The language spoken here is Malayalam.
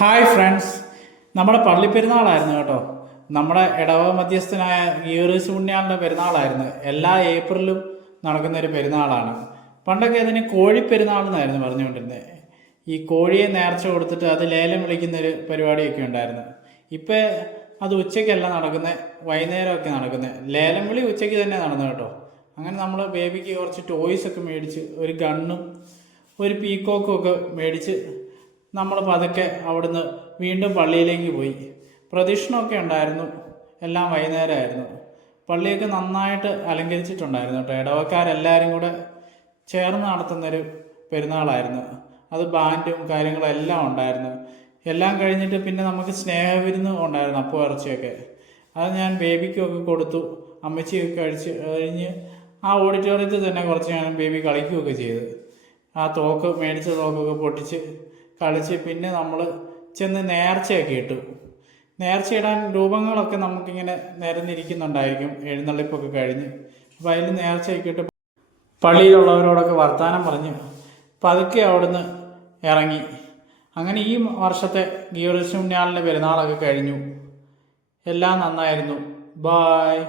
ഹായ് ഫ്രണ്ട്സ്, നമ്മുടെ പള്ളിപ്പെരുന്നാളായിരുന്നു കേട്ടോ. നമ്മുടെ ഇടവ മധ്യസ്ഥനായ ഗീവറീസ് പുണ്യാളിൻ്റെ പെരുന്നാളായിരുന്നു. എല്ലാ ഏപ്രിലും നടക്കുന്ന ഒരു പെരുന്നാളാണ്. പണ്ടൊക്കെ അതിന് കോഴിപ്പെരുന്നാൾ എന്നായിരുന്നു പറഞ്ഞുകൊണ്ടിരുന്നത്. ഈ കോഴിയെ നേർച്ച കൊടുത്തിട്ട് അത് ലേലം വിളിക്കുന്നൊരു പരിപാടിയൊക്കെ ഉണ്ടായിരുന്നു. ഇപ്പം അത് ഉച്ചയ്ക്കല്ല നടക്കുന്നത്, വൈകുന്നേരമൊക്കെ നടക്കുന്നത്. ലേലം വിളി ഉച്ചയ്ക്ക് തന്നെ നടന്നു കേട്ടോ. അങ്ങനെ നമ്മൾ ബേബിക്ക് കുറച്ച് ടോയ്സ് ഒക്കെ മേടിച്ച്, ഒരു ഗണ്ണും ഒരു പീക്കോക്കും ഒക്കെ മേടിച്ച് നമ്മൾ പതുക്കെ അവിടുന്ന് വീണ്ടും പള്ളിയിലേക്ക് പോയി. പ്രദക്ഷിണമൊക്കെ ഉണ്ടായിരുന്നു. എല്ലാം വൈകുന്നേരമായിരുന്നു. പള്ളിയൊക്കെ നന്നായിട്ട് അലങ്കരിച്ചിട്ടുണ്ടായിരുന്നു കേട്ടോ. ഇടവക്കാരെല്ലാവരും കൂടെ ചേർന്ന് നടത്തുന്നൊരു പെരുന്നാളായിരുന്നു. അത് ബാൻഡും കാര്യങ്ങളും എല്ലാം ഉണ്ടായിരുന്നു. എല്ലാം കഴിഞ്ഞിട്ട് പിന്നെ നമുക്ക് സ്നേഹവിരുന്ന് ഉണ്ടായിരുന്നു, അപ്പം ഇറച്ചിയൊക്കെ. അത് ഞാൻ ബേബിക്കൊക്കെ കൊടുത്തു. അമ്മച്ചിയൊക്കെ കഴിച്ച് കഴിഞ്ഞ് ആ ഓഡിറ്റോറിയത്തിൽ തന്നെ കുറച്ച് ഞാൻ ബേബി കളിക്കുകയൊക്കെ ചെയ്ത്. ആ മേടിച്ച തോക്കൊക്കെ പൊട്ടിച്ച് കളിച്ച് പിന്നെ നമ്മൾ ചെന്ന് നേർച്ചയൊക്കെ ഇട്ടു. നേർച്ചയിടാൻ രൂപങ്ങളൊക്കെ നമുക്കിങ്ങനെ നിരന്നിരിക്കുന്നുണ്ടായിരിക്കും എഴുന്നള്ളിപ്പൊക്കെ കഴിഞ്ഞ്. അപ്പോൾ അതിൽ നേർച്ചയൊക്കെ ഇട്ട് പള്ളിയിലുള്ളവരോടൊക്കെ വർത്തമാനം പറഞ്ഞ് പതുക്കെ അവിടുന്ന് ഇറങ്ങി. അങ്ങനെ ഈ വർഷത്തെ ഗീവറീസ് പുണ്യാളിൻ്റെ പെരുന്നാളൊക്കെ കഴിഞ്ഞു. എല്ലാം നന്നായിരുന്നു. ബായ്.